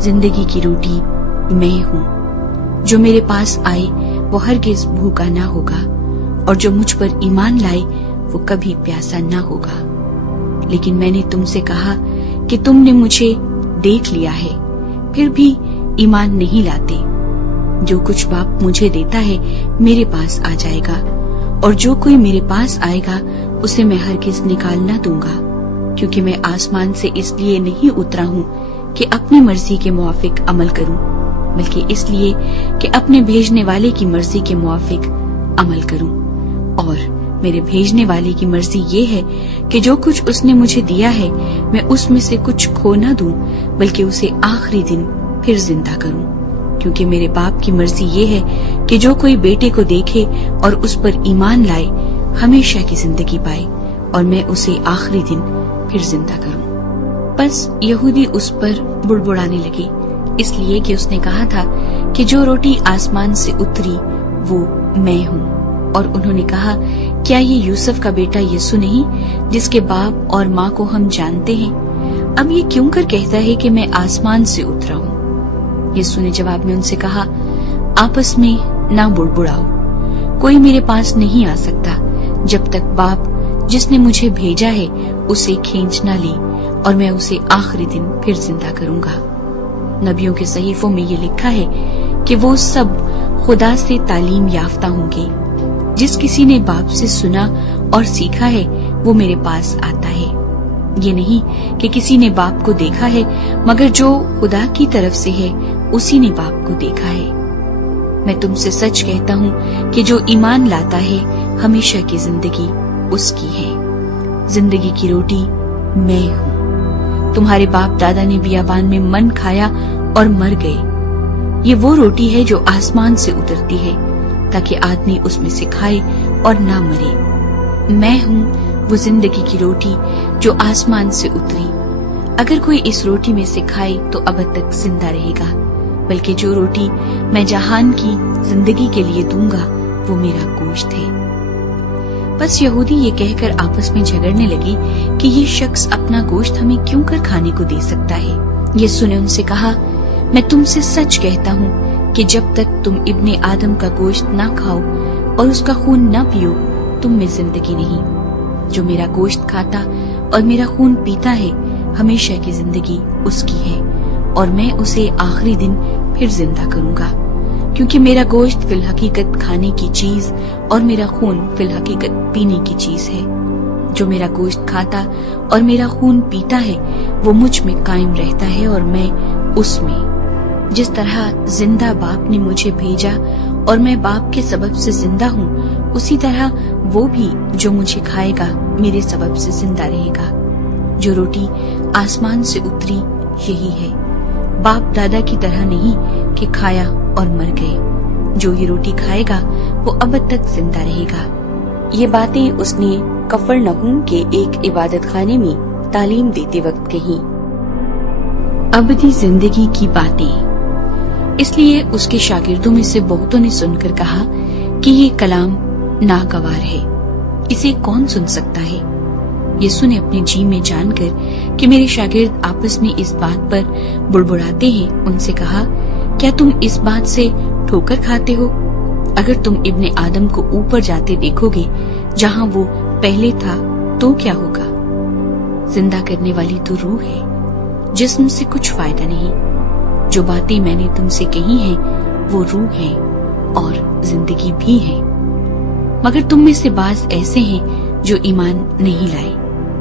زندگی کی روٹی میں ہوں. جو میرے پاس آئے وہ ہرگز بھوکا نہ ہوگا، اور جو مجھ پر ایمان لائے وہ کبھی پیاسا نہ ہوگا. لیکن میں نے تم سے کہا کہ تم نے مجھے دیکھ لیا ہے، پھر بھی ایمان نہیں لاتے. جو کچھ باپ مجھے دیتا ہے میرے پاس آ جائے گا، اور جو کوئی میرے پاس آئے گا اسے میں ہرگز نکال نہ دوں گا. کیونکہ میں آسمان سے اس لیے نہیں اترا ہوں کہ اپنی مرضی کے موافق عمل کروں، بلکہ اس لیے کہ اپنے بھیجنے والے کی مرضی کے موافق عمل کروں. اور میرے بھیجنے والے کی مرضی یہ ہے کہ جو کچھ اس نے مجھے دیا ہے میں اس میں سے کچھ کھو نہ دوں، بلکہ اسے آخری دن پھر زندہ کروں. کیونکہ میرے باپ کی مرضی یہ ہے کہ جو کوئی بیٹے کو دیکھے اور اس پر ایمان لائے ہمیشہ کی زندگی پائے، اور میں اسے آخری دن پھر زندہ کروں. بس یہودی اس پر بڑبڑانے لگے، اس لیے کہ اس نے کہا تھا کہ جو روٹی آسمان سے اتری وہ میں ہوں. اور انہوں نے کہا، کیا یہ یوسف کا بیٹا یسوع نہیں جس کے باپ اور ماں کو ہم جانتے ہیں؟ اب یہ کیوں کر کہتا ہے کہ میں آسمان سے اترا ہوں؟ یسوع نے جواب میں ان سے کہا، آپس میں نہ بڑبڑاؤ. کوئی میرے پاس نہیں آ سکتا جب تک باپ جس نے مجھے بھیجا ہے اسے کھینچ نہ لے، اور میں اسے آخری دن پھر زندہ کروں گا. نبیوں کے صحیفوں میں یہ لکھا ہے کہ وہ سب خدا سے تعلیم یافتہ ہوں گے. جس کسی نے باپ سے سنا اور سیکھا ہے وہ میرے پاس آتا ہے. یہ نہیں کہ کسی نے باپ کو دیکھا ہے، مگر جو خدا کی طرف سے ہے اسی نے باپ کو دیکھا ہے. میں تم سے سچ کہتا ہوں کہ جو ایمان لاتا ہے ہمیشہ کی زندگی اس کی ہے. زندگی کی روٹی میں ہوں. تمہارے باپ دادا نے بیابان میں من کھایا اور مر گئے. یہ وہ روٹی ہے جو آسمان سے اترتی ہے تاکہ آدمی اس میں سے کھائے اور نہ مرے. میں ہوں وہ زندگی کی روٹی جو آسمان سے اتری. اگر کوئی اس روٹی میں سے کھائے تو ابد تک زندہ رہے گا، بلکہ جو روٹی میں جہان کی زندگی کے لیے دوں گا وہ میرا گوشت ہے. بس یہودی یہ کہہ کر آپس میں جھگڑنے لگے کہ یہ شخص اپنا گوشت ہمیں کیوں کر کھانے کو دے سکتا ہے. یسوع نے ان سے کہا، میں تم سے سچ کہتا ہوں کہ جب تک تم ابن آدم کا گوشت نہ کھاؤ اور اس کا خون نہ پیو تم میں زندگی نہیں. جو میرا گوشت کھاتا اور میرا خون پیتا ہے ہمیشہ کی زندگی اس کی ہے، اور میں اسے آخری دن پھر زندہ کروں گا. کیونکہ میرا گوشت فی الحقیقت کھانے کی چیز اور میرا خون فی الحقیقت پینے کی چیز ہے. جو میرا گوشت کھاتا اور میرا خون پیتا ہے وہ مجھ میں قائم رہتا ہے اور میں اس میں. جس طرح زندہ باپ نے مجھے بھیجا اور میں باپ کے سبب سے زندہ ہوں، اسی طرح وہ بھی جو مجھے کھائے گا میرے سبب سے زندہ رہے گا. جو روٹی آسمان سے اتری یہی ہے، باپ دادا کی طرح نہیں کہ کھایا اور مر گئے. جو یہ روٹی کھائے گا وہ ابد تک زندہ رہے گا. یہ باتیں اس نے کفرنہوم کے ایک عبادت خانے میں تعلیم دیتے وقت کہیں. ابدی زندگی کی باتیں. اس لیے اس کے شاگردوں میں سے بہتوں نے سن کر کہا کہ یہ کلام ناگوار ہے، اسے کون سن سکتا ہے؟ یسوع نے اپنے جی میں جان کر کہ میرے شاگرد آپس میں اس بات پر بڑبڑاتے ہیں ان سے کہا، کیا تم اس بات سے ٹھوکر کھاتے ہو؟ اگر تم ابن آدم کو اوپر جاتے دیکھو گے جہاں وہ پہلے تھا تو کیا ہوگا؟ زندہ کرنے والی تو روح ہے، جسم سے کچھ فائدہ نہیں. جو باتیں میں نے تم سے کہی ہیں وہ روح ہیں اور زندگی بھی ہے. مگر تم میں سے بعض ایسے ہیں جو ایمان نہیں لائے.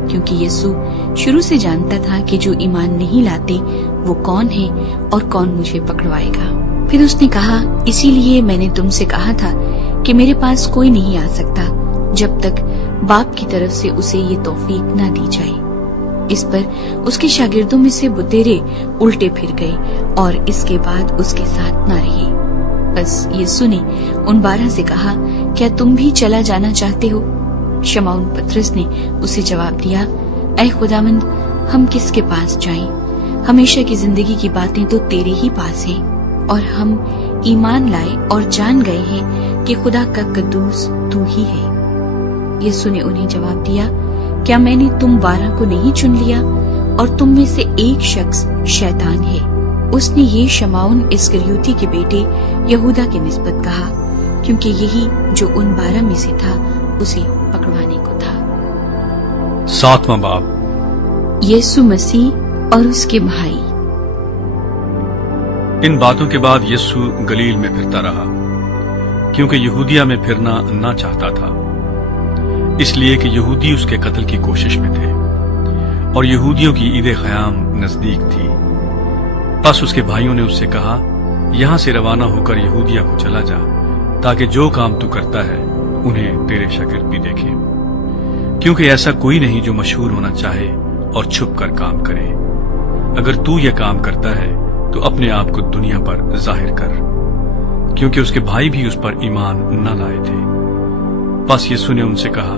کیونکہ یسوع شروع سے جانتا تھا کہ جو ایمان نہیں لاتے وہ کون ہیں اور کون مجھے پکڑوائے گا. پھر اس نے کہا، اسی لیے میں نے تم سے کہا تھا کہ میرے پاس کوئی نہیں آ سکتا جب تک باپ کی طرف سے اسے یہ توفیق نہ دی جائے. اس پر اس کے شاگردوں میں سے بتیرے الٹے پھر گئے اور اس کے بعد اس کے ساتھ نہ رہے. بس یسوع نے ان 12 سے کہا، کیا تم بھی چلا جانا چاہتے ہو؟ شمعون پطرس نے اسے جواب دیا، اے خداوند، ہم کس کے پاس جائیں؟ ہمیشہ کی زندگی کی باتیں تو تیرے ہی پاس ہیں، اور ہم ایمان لائے اور جان گئے ہیں کہ خدا کا قدوس تو ہی ہے. یسوع نے انہیں جواب دیا، کیا میں نے تم 12 کو نہیں چن لیا اور تم میں سے ایک شخص شیطان ہے؟ اس نے یہ شمعون اسکریوتی کے بیٹے یہودا کی نسبت کہا، کیونکہ یہی جو ان 12 میں سے تھا اسے پکڑوانے کو تھا۔ 7واں باب، یسوع مسیح اور اس کے بھائی۔ ان باتوں کے بعد یسوع گلیل میں پھرتا رہا، کیونکہ یہودیہ میں پھرنا نہ چاہتا تھا، اس لیے کہ یہودی اس کے قتل کی کوشش میں تھے، اور یہودیوں کی عید خیام نزدیک تھی۔ پس اس کے بھائیوں نے اس سے کہا، یہاں سے روانہ ہو کر یہودیہ کو چلا جا، تاکہ جو کام تو کرتا ہے انہیں تیرے شاگرد بھی دیکھیں، کیونکہ ایسا کوئی نہیں جو مشہور ہونا چاہے اور چھپ کر کام کرے۔ اگر تو یہ کام کرتا ہے تو اپنے آپ کو دنیا پر ظاہر کر، کیونکہ اس کے بھائی بھی اس پر ایمان نہ لائے تھے۔ پس یسوع نے ان سے کہا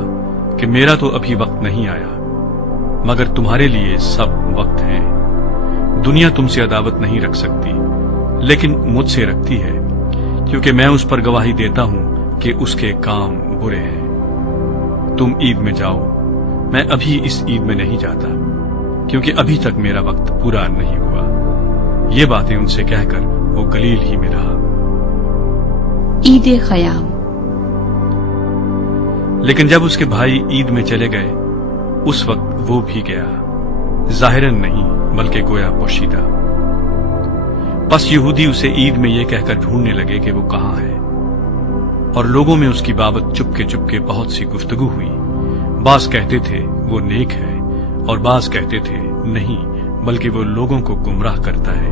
کہ میرا تو ابھی وقت نہیں آیا، مگر تمہارے لیے سب وقت ہے۔ دنیا تم سے عداوت نہیں رکھ سکتی، لیکن مجھ سے رکھتی ہے، کیونکہ میں اس پر گواہی دیتا ہوں کہ اس کے کام برے ہیں۔ تم عید میں جاؤ، میں ابھی اس عید میں نہیں جاتا، کیونکہ ابھی تک میرا وقت پورا نہیں ہوا۔ یہ باتیں ان سے کہہ کر وہ گلیل ہی میں رہا۔ عید خیام۔ لیکن جب اس کے بھائی عید میں چلے گئے، اس وقت وہ بھی گیا، ظاہراً نہیں بلکہ گویا پوشیدہ۔ پس یہودی اسے عید میں یہ کہہ کر ڈھونڈنے لگے کہ وہ کہاں ہے، اور لوگوں میں اس کی بابت چپ کے بہت سی گفتگو ہوئی۔ بعض کہتے تھے وہ نیک ہے، اور بعض کہتے تھے نہیں بلکہ وہ لوگوں کو گمراہ کرتا ہے۔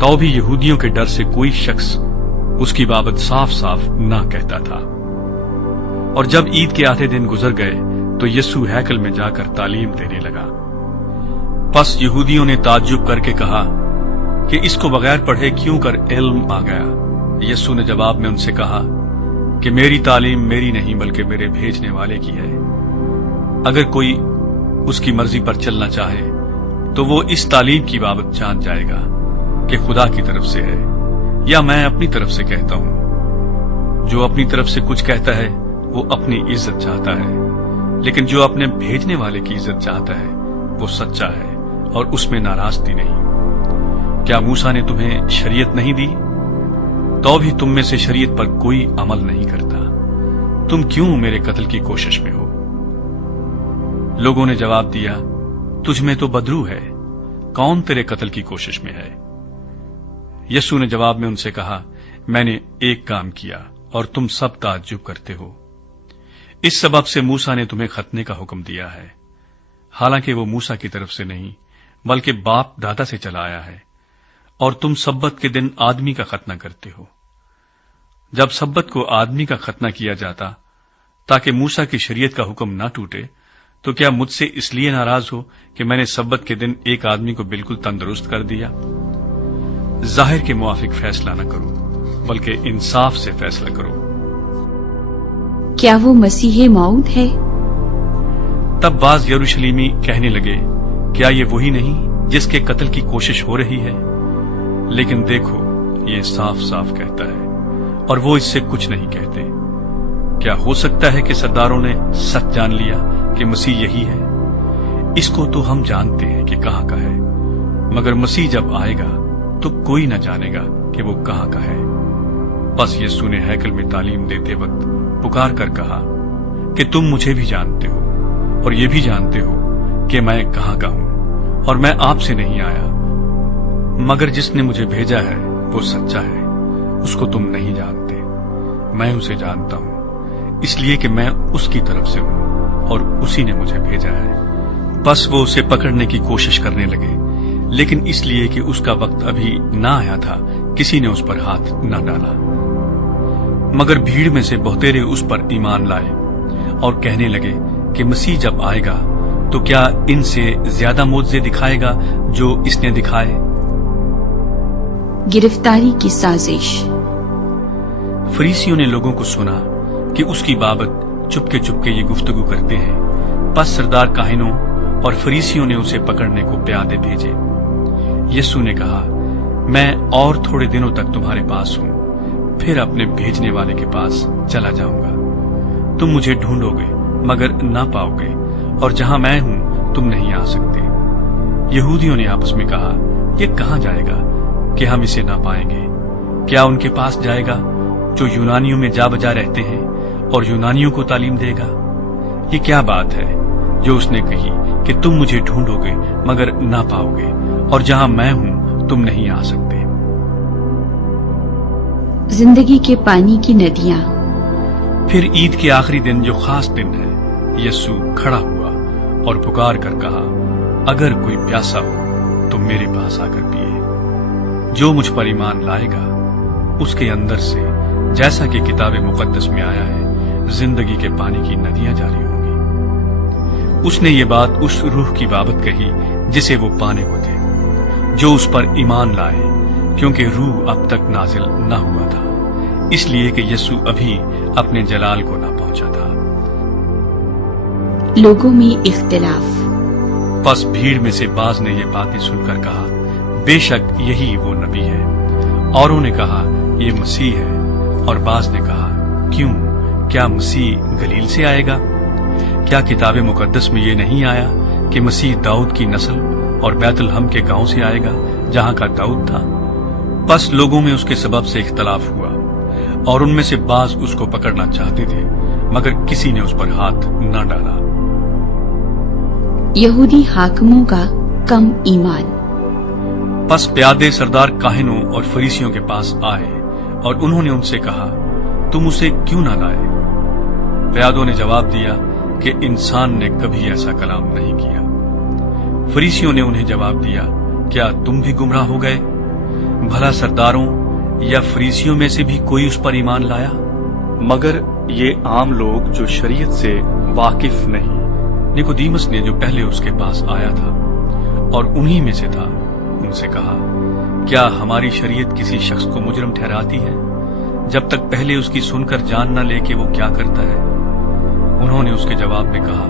تو بھی یہودیوں کے ڈر سے کوئی شخص اس کی بابت صاف صاف نہ کہتا تھا۔ اور جب عید کے آدھے دن گزر گئے تو یسوع ہیکل میں جا کر تعلیم دینے لگا۔ پس یہودیوں نے تعجب کر کے کہا کہ اس کو بغیر پڑھے کیوں کر علم آ گیا۔ یسوع نے جواب میں ان سے کہا کہ میری تعلیم میری نہیں بلکہ میرے بھیجنے والے کی ہے۔ اگر کوئی اس کی مرضی پر چلنا چاہے تو وہ اس تعلیم کی بابت جان جائے گا کہ خدا کی طرف سے ہے یا میں اپنی طرف سے کہتا ہوں۔ جو اپنی طرف سے کچھ کہتا ہے وہ اپنی عزت چاہتا ہے، لیکن جو اپنے بھیجنے والے کی عزت چاہتا ہے وہ سچا ہے اور اس میں ناراضگی نہیں۔ کیا موسیٰ نے تمہیں شریعت نہیں دی؟ تو بھی تم میں سے شریعت پر کوئی عمل نہیں کرتا۔ تم کیوں میرے قتل کی کوشش میں ہو؟ لوگوں نے جواب دیا، تجھ میں تو بدرو ہے، کون تیرے قتل کی کوشش میں ہے؟ یسوع نے جواب میں ان سے کہا، میں نے ایک کام کیا اور تم سب تعجب کرتے ہو۔ اس سبب سے موسیٰ نے تمہیں ختنے کا حکم دیا ہے، حالانکہ وہ موسیٰ کی طرف سے نہیں بلکہ باپ دادا سے چلا آیا ہے، اور تم سبت کے دن آدمی کا ختنہ کرتے ہو۔ جب سبت کو آدمی کا ختنہ کیا جاتا تاکہ موسیٰ کی شریعت کا حکم نہ ٹوٹے، تو کیا مجھ سے اس لیے ناراض ہو کہ میں نے سبت کے دن ایک آدمی کو بالکل تندرست کر دیا؟ ظاہر کے موافق فیصلہ نہ کرو بلکہ انصاف سے فیصلہ کرو۔ کیا وہ مسیح موعود ہے؟ تب بعض یروشلیمی کہنے لگے، کیا یہ وہی نہیں جس کے قتل کی کوشش ہو رہی ہے؟ لیکن دیکھو یہ صاف صاف کہتا ہے اور وہ اس سے کچھ نہیں کہتے۔ کیا ہو سکتا ہے کہ سرداروں نے سچ جان لیا کہ مسیح یہی ہے؟ اس کو تو ہم جانتے ہیں کہ کہاں کا ہے، مگر مسیح جب آئے گا تو کوئی نہ جانے گا کہ وہ کہاں کا ہے۔ پس یسوع نے ہیکل میں تعلیم دیتے وقت پکار کر کہا کہ تم مجھے بھی جانتے ہو اور یہ بھی جانتے ہو کہ میں کہاں کا ہوں، اور میں آپ سے نہیں آیا، مگر جس نے مجھے بھیجا ہے وہ سچا ہے، اس کو تم نہیں جانتے، میں اسے جانتا ہوں، اس لیے کہ میں اس کی طرف سے ہوں اور اسی نے مجھے بھیجا ہے۔ پس وہ اسے پکڑنے کی کوشش کرنے لگے، لیکن اس لیے کہ اس کا وقت ابھی نہ آیا تھا کسی نے اس پر ہاتھ نہ ڈالا۔ مگر بھیڑ میں سے بہتیرے اس پر ایمان لائے اور کہنے لگے کہ مسیح جب آئے گا تو کیا ان سے زیادہ معجزے دکھائے گا جو اس نے دکھائے؟ گرفتاری کی سازش۔ فریسیوں نے لوگوں کو سنا کہ اس کی بابت چپکے یہ گفتگو کرتے ہیں، پس سردار کاہنوں اور فریسیوں نے اسے پکڑنے کو پیادے بھیجے۔ یسوع نے کہا، میں اور تھوڑے دنوں تک تمہارے پاس ہوں، پھر اپنے بھیجنے والے کے پاس چلا جاؤں گا۔ تم مجھے ڈھونڈو گے مگر نہ پاؤ گے، اور جہاں میں ہوں تم نہیں آ سکتے۔ یہودیوں نے آپس میں کہا، یہ کہاں جائے گا کہ ہم اسے نہ پائیں گے؟ کیا ان کے پاس جائے گا جو یونانیوں میں جا بجا رہتے ہیں اور یونانیوں کو تعلیم دے گا؟ یہ کیا بات ہے جو اس نے کہی کہ تم مجھے ڈھونڈو گے مگر نہ پاؤ گے، اور جہاں میں ہوں تم نہیں آ سکتے۔ زندگی کے پانی کی ندیاں۔ پھر عید کے آخری دن جو خاص دن ہے، یسوع کھڑا ہوا اور پکار کر کہا، اگر کوئی پیاسا ہو تو میرے پاس آ کر پیے۔ جو مجھ پر ایمان لائے گا اس کے اندر سے، جیسا کہ کتاب مقدس میں آیا ہے، زندگی کے پانی کی ندیاں جاری ہوں گی۔ اس نے یہ بات اس روح کی بابت کہی جسے وہ پانے کو تھے، جو اس پر ایمان لائے، کیونکہ روح اب تک نازل نہ ہوا تھا، اس لیے کہ یسوع ابھی اپنے جلال کو نہ پہنچا تھا۔ لوگوں میں اختلاف۔ پس بھیڑ میں سے بعض نے یہ باتیں سن کر کہا، بے شک یہی وہ نبی ہے۔ اوروں نے کہا، یہ مسیح ہے، اور بعض نے کہا، کیوں؟ کیا مسیح گلیل سے آئے گا؟ کیا کتاب مقدس میں یہ نہیں آیا کہ مسیح داؤد کی نسل اور بیت الحم کے گاؤں سے آئے گا جہاں کا داؤد تھا؟ پس لوگوں میں اس کے سبب سے اختلاف ہوا، اور ان میں سے بعض اس کو پکڑنا چاہتے تھے، مگر کسی نے اس پر ہاتھ نہ ڈالا۔ یہودی حاکموں کا کم ایمان۔ پس پیادے سردار کاہنوں اور فریسیوں کے پاس آئے، اور انہوں نے ان سے کہا، تم اسے کیوں نہ لائے؟ پیادوں نے جواب دیا کہ انسان نے کبھی ایسا کلام نہیں کیا۔ فریسیوں نے انہیں جواب دیا، کیا تم بھی گمراہ ہو گئے؟ بھلا سرداروں یا فریسیوں میں سے بھی کوئی اس پر ایمان لایا؟ مگر یہ عام لوگ جو شریعت سے واقف نہیں۔ نیکودیمس نے جو پہلے اس کے پاس آیا تھا اور انہی میں سے تھا، ان سے کہا، کیا ہماری شریعت کسی شخص کو مجرم ٹھہراتی ہے جب تک پہلے اس کی سن کر جان نہ لے کہ وہ کیا کرتا ہے؟ انہوں نے اس کے جواب میں کہا،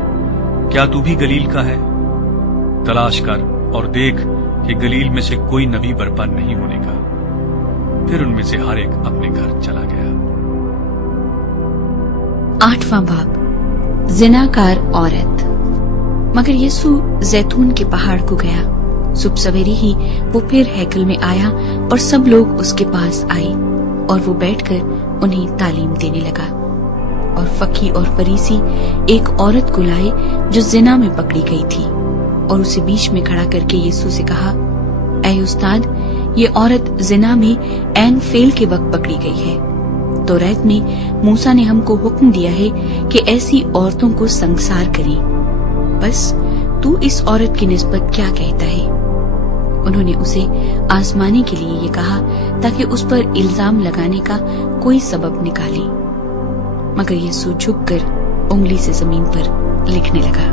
کیا تو بھی گلیل کا ہے؟ تلاش کر اور دیکھ کہ گلیل میں سے کوئی نبی برپا نہیں ہونے کا۔ پھر ان میں سے ہر ایک اپنے گھر چلا گیا۔ 8واں باب۔ زناکار عورت۔ مگر یسوع زیتون کے پہاڑ کو گیا۔ صبح سویرے ہی وہ پھر ہیکل میں آیا، اور سب لوگ اس کے پاس آئے، اور وہ بیٹھ کر انہیں تعلیم دینے لگا۔ اور فقی اور فریسی ایک عورت کو لائے جو زنا میں پکڑی گئی تھی، اور اسے بیچ میں کھڑا کر کے یسوع سے کہا، اے استاد، یہ عورت زنا میں عین فعل کے وقت پکڑی گئی ہے۔ توریت میں موسیٰ نے ہم کو حکم دیا ہے کہ ایسی عورتوں کو سنگسار کریں، بس تو اس عورت کی نسبت کیا کہتا ہے؟ انہوں نے اسے آزمانے کے لیے یہ کہا تاکہ اس پر الزام لگانے کا کوئی سبب نکالیں، مگر یسوع جھک کر انگلی سے زمین پر لکھنے لگا۔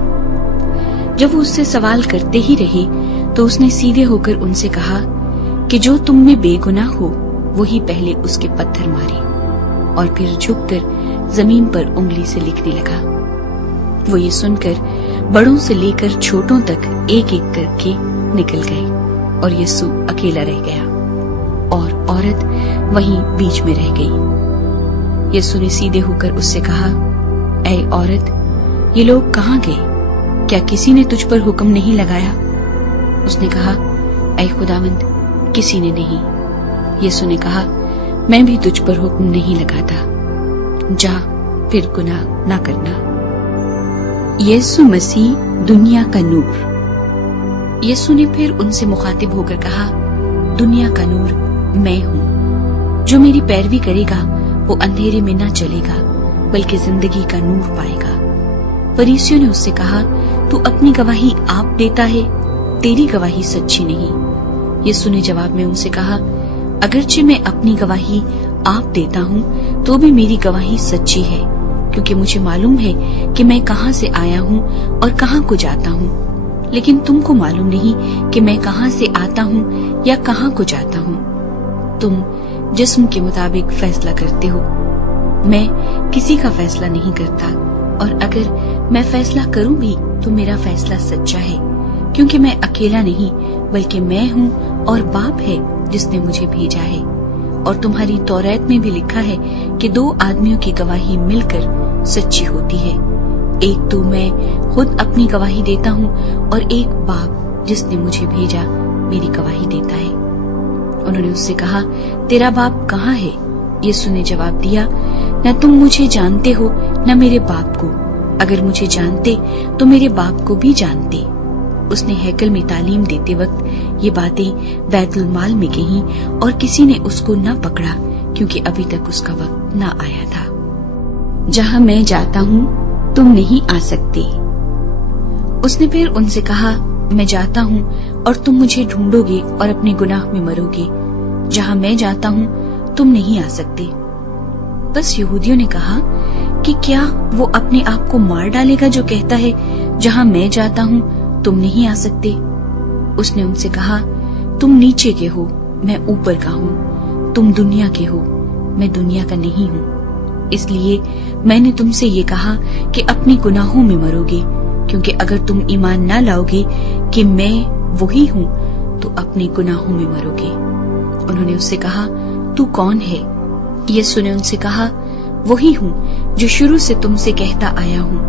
جب وہ اس سے سوال کرتے ہی رہے تو اس نے سیدھے ہو کر ان سے کہا کہ جو تم میں بے گناہ ہو وہی پہلے اس کے پتھر مارے، اور پھر جھک کر زمین پر انگلی سے لکھنے لگا۔ وہ یہ سن کر بڑوں سے لے کر چھوٹوں تک ایک ایک کر کے نکل گئے، اور یسوع اکیلا رہ گیا، اور عورت وہیں بیچ میں رہ گئی۔ یسوع نے سیدھے ہو کر اس سے کہا، اے عورت، یہ لوگ کہاں گئے؟ کیا کسی نے تجھ پر حکم نہیں لگایا؟ اس نے کہا، اے خداوند، کسی نے نہیں۔ یسوع نے کہا، میں بھی تجھ پر حکم نہیں لگاتا، جا پھر گناہ نہ کرنا۔ یسوع مسیح دنیا کا نور۔ یسوع نے پھر ان سے مخاطب ہو کر کہا، دنیا کا نور میں ہوں، جو میری پیروی کرے گا وہ اندھیرے میں نہ چلے گا بلکہ زندگی کا نور پائے گا۔ فریسیوں نے اس سے کہا، تو اپنی گواہی آپ دیتا ہے، تیری گواہی سچی نہیں۔ یسوع نے جواب میں ان سے کہا، اگرچہ میں اپنی گواہی آپ دیتا ہوں تو بھی میری گواہی سچی ہے، کیونکہ مجھے معلوم ہے کہ میں کہاں سے آیا ہوں اور کہاں کو جاتا ہوں، لیکن تم کو معلوم نہیں کہ میں کہاں سے آتا ہوں یا کہاں کو جاتا ہوں۔ تم جسم کے مطابق فیصلہ کرتے ہو، میں کسی کا فیصلہ نہیں کرتا، اور اگر میں فیصلہ کروں بھی تو میرا فیصلہ سچا ہے، کیونکہ میں اکیلا نہیں بلکہ میں ہوں اور باپ ہے جس نے مجھے بھیجا ہے۔ اور تمہاری توریت میں بھی لکھا ہے کہ 2 آدمیوں کی گواہی مل کر سچی ہوتی ہے، ایک تو میں خود اپنی گواہی دیتا ہوں اور ایک باپ جس نے مجھے بھیجا میری گواہی دیتا ہے۔ انہوں نے اس سے کہا، تیرا باپ کہاں ہے؟ یسوع نے جواب دیا، نہ تم مجھے جانتے ہو نہ میرے باپ کو، اگر مجھے جانتے تو میرے باپ کو بھی جانتے۔ اس نے ہیکل میں تعلیم دیتے وقت یہ باتیں بیت المال میں کہیں اور کسی نے اس کو نہ پکڑا کیونکہ ابھی تک اس کا وقت نہ آیا تھا۔ جہاں میں جاتا ہوں تم نہیں آ سکتے۔ اس نے پھر ان سے کہا، میں جاتا ہوں اور تم مجھے ڈھونڈو گے اور اپنے گناہ میں مرو گے، جہاں میں جاتا ہوں تم نہیں آ سکتے۔ بس یہودیوں نے کہا کہ کیا وہ اپنے آپ کو مار ڈالے گا جو کہتا ہے جہاں میں جاتا ہوں تم نہیں آ سکتے؟ اس نے ان سے کہا، تم نیچے کے ہو، میں اوپر کا ہوں، تم دنیا کے ہو، میں دنیا کا نہیں ہوں، اس لیے میں نے تم سے یہ کہا کہ اپنے گناہوں میں مرو گے، کیونکہ اگر تم ایمان نہ لاؤ گے کہ میں وہی ہوں تو اپنے گناہوں میں مرو گے۔ انہوں نے اس سے کہا، تو کون ہے؟ یسوع نے ان سے کہا، وہی ہوں جو شروع سے تم سے کہتا آیا ہوں۔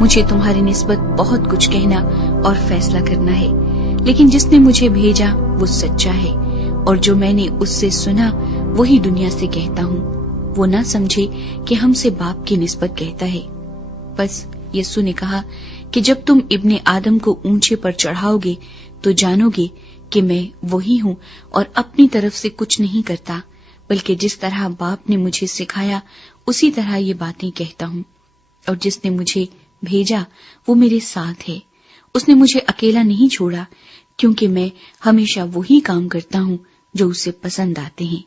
مجھے تمہاری نسبت بہت کچھ کہنا اور فیصلہ کرنا ہے، لیکن جس نے مجھے بھیجا وہ سچا ہے، اور جو میں نے اس سے سنا وہی دنیا سے کہتا ہوں۔ وہ نہ سمجھے کہ ہم سے باپ کی نسبت کہتا ہے۔ بس یسوع نے کہا کہ جب تم ابن آدم کو اونچے پر چڑھاؤ گے تو جانو گے کہ میں وہی ہوں اور اپنی طرف سے کچھ نہیں کرتا، بلکہ جس طرح باپ نے مجھے سکھایا اسی طرح یہ باتیں کہتا ہوں، اور جس نے مجھے بھیجا وہ میرے ساتھ ہے۔ اس نے مجھے اکیلا نہیں چھوڑا، کیونکہ میں ہمیشہ وہی کام کرتا ہوں جو اسے پسند آتے ہیں۔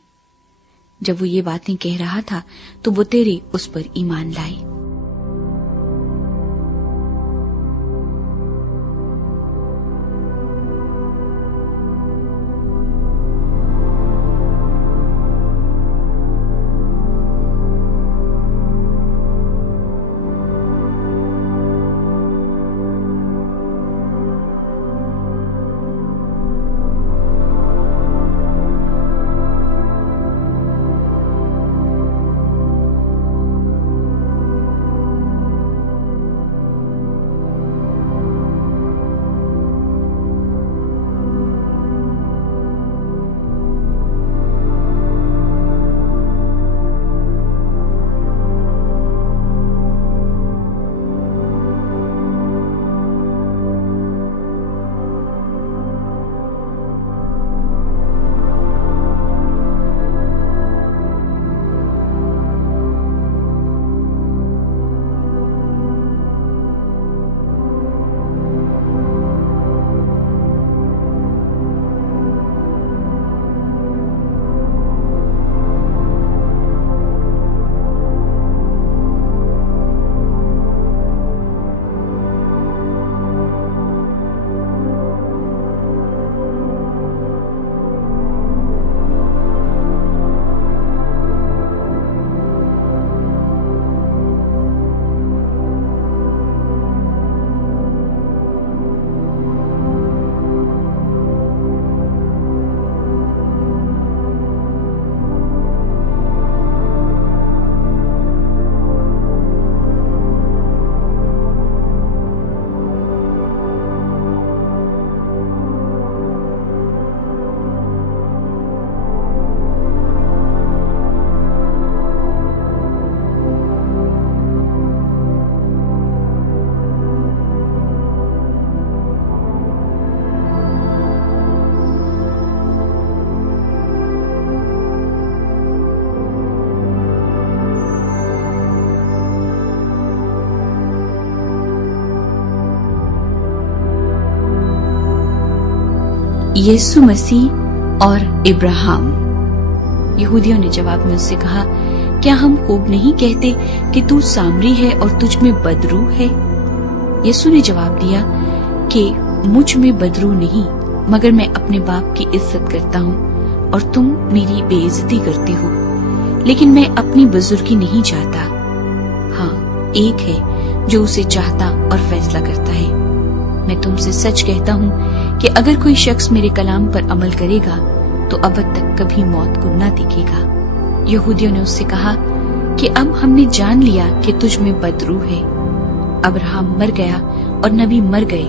جب وہ یہ باتیں کہہ رہا تھا تو وہ تیرے اس پر ایمان لائے۔ یسوع مسیح اور ابراہیم۔ یہودیوں نے جواب میں اس سے کہا، کیا ہم خوب نہیں کہتے کہ تو سامری ہے اور تجھ میں بدرو ہے؟ یسوع نے جواب دیا کہ مجھ میں بدرو نہیں، مگر میں اپنے باپ کی عزت کرتا ہوں اور تم میری بے عزتی کرتے ہو، لیکن میں اپنی بزرگی نہیں چاہتا۔ ہاں، ایک ہے جو اسے چاہتا اور فیصلہ کرتا ہے۔ میں تم سے سچ کہتا ہوں کہ اگر کوئی شخص میرے کلام پر عمل کرے گا تو ابد تک کبھی موت کو نہ دیکھے گا۔ یہودیوں نے اس سے کہا کہ اب ہم نے جان لیا کہ تجھ میں بدرو ہے۔ ابراہیم مر گیا اور نبی مر گئے،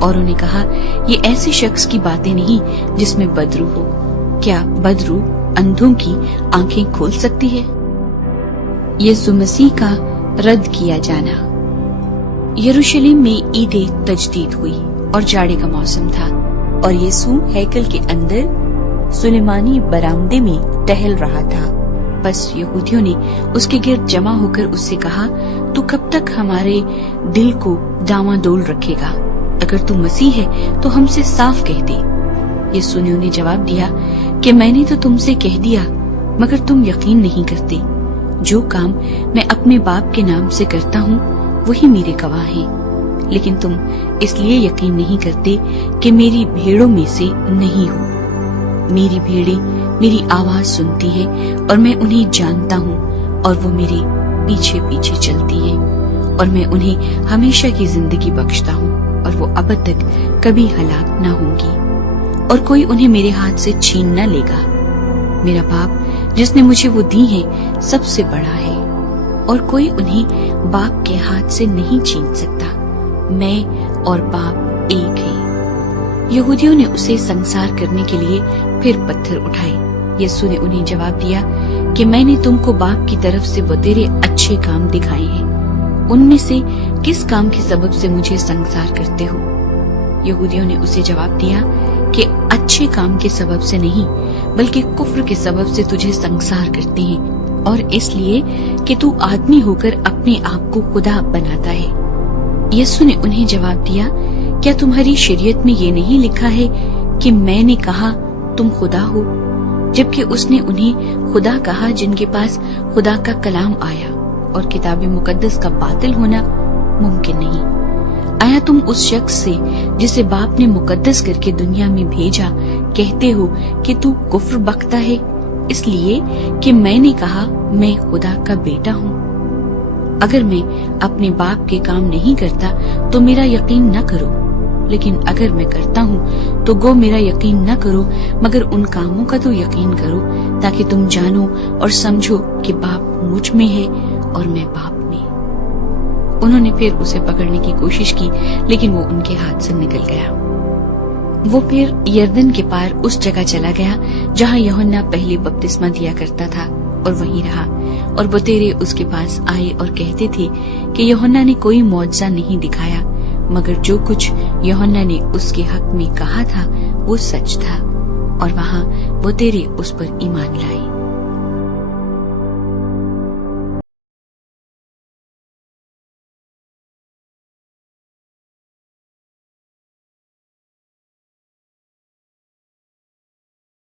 اور انہیں کہا یہ ایسے شخص کی باتیں نہیں جس میں بدرو ہو. کیا بدرو اندھوں کی آنکھیں کھول سکتی ہے؟ یسوع مسیح کا رد کیا جانا. یروشلم میں عید تجدید ہوئی اور جاڑے کا موسم تھا اور یسوع ہیکل کے اندر سلیمانی برآمدے میں ٹہل رہا تھا. بس یہودیوں نے اس کے گرد جمع ہو کر اس سے کہا تو کب تک ہمارے دل کو ڈاواڈول رکھے گا؟ اگر تو مسیح ہے تو ہم سے صاف کہہ دے. یسوع نے انہیں جواب دیا کہ میں نے تو تم سے کہہ دیا مگر تم یقین نہیں کرتے. جو کام میں اپنے باپ کے نام سے کرتا ہوں وہی میرے گواہ ہیں، لیکن تم اس لیے یقین نہیں کرتے کہ میری بھیڑوں میں سے نہیں ہو. میری بھیڑیں میری آواز سنتی ہے اور میں انہیں جانتا ہوں اور وہ میرے پیچھے پیچھے چلتی ہیں اور میں انہیں ہمیشہ کی زندگی بخشتا ہوں اور وہ ابد تک کبھی ہلاک نہ ہوں گی اور کوئی انہیں میرے ہاتھ سے چھین نہ لے گا. میرا باپ جس نے مجھے وہ دی ہے سب سے بڑا ہے اور کوئی انہیں باپ کے ہاتھ سے نہیں چھین سکتا. میں اور باپ ایک ہیں. یہودیوں نے اسے سنسار کرنے کے لیے پھر پتھر اٹھائے. یسوع نے انہیں جواب دیا کہ میں نے تم کو باپ کی طرف سے بتیرے اچھے کام دکھائے ہیں، ان میں سے کس کام کے سبب سے مجھے سنسار کرتے ہو؟ یہودیوں نے اسے جواب دیا کہ اچھے کام کے سبب سے نہیں بلکہ کفر کے سبب سے تجھے سنسار کرتے ہیں اور اس لیے کہ تو آدمی ہو کر اپنے آپ کو خدا بناتا ہے. یسوع نے انہیں جواب دیا کیا تمہاری شریعت میں یہ نہیں لکھا ہے کہ میں نے کہا تم خدا ہو؟ جبکہ اس نے انہیں خدا کہا جن کے پاس خدا کا کلام آیا اور کتاب مقدس کا باطل ہونا ممکن نہیں. آیا تم اس شخص سے جسے باپ نے مقدس کر کے دنیا میں بھیجا کہتے ہو کہ تو کفر بکتا ہے اس لیے کہ میں نے کہا میں خدا کا بیٹا ہوں؟ اگر میں اپنے باپ کے کام نہیں کرتا تو میرا یقین نہ کرو، لیکن اگر میں کرتا ہوں تو گو میرا یقین نہ کرو مگر ان کاموں کا تو یقین کرو تاکہ تم جانو اور سمجھو کہ باپ مجھ میں ہے اور میں باپ میں. انہوں نے پھر اسے پکڑنے کی کوشش کی لیکن وہ ان کے ہاتھ سے نکل گیا. وہ پھر یردن کے پار اس جگہ چلا گیا جہاں یوحنا پہلے بپتسمہ دیا کرتا تھا اور وہیں رہا. اور بتیرے اس کے پاس آئے اور کہتے تھے کہ یوحنا نے کوئی معجزہ نہیں دکھایا مگر جو کچھ یوحنا نے اس کے حق میں کہا تھا وہ سچ تھا. اور وہاں بتیرے اس پر ایمان لائے.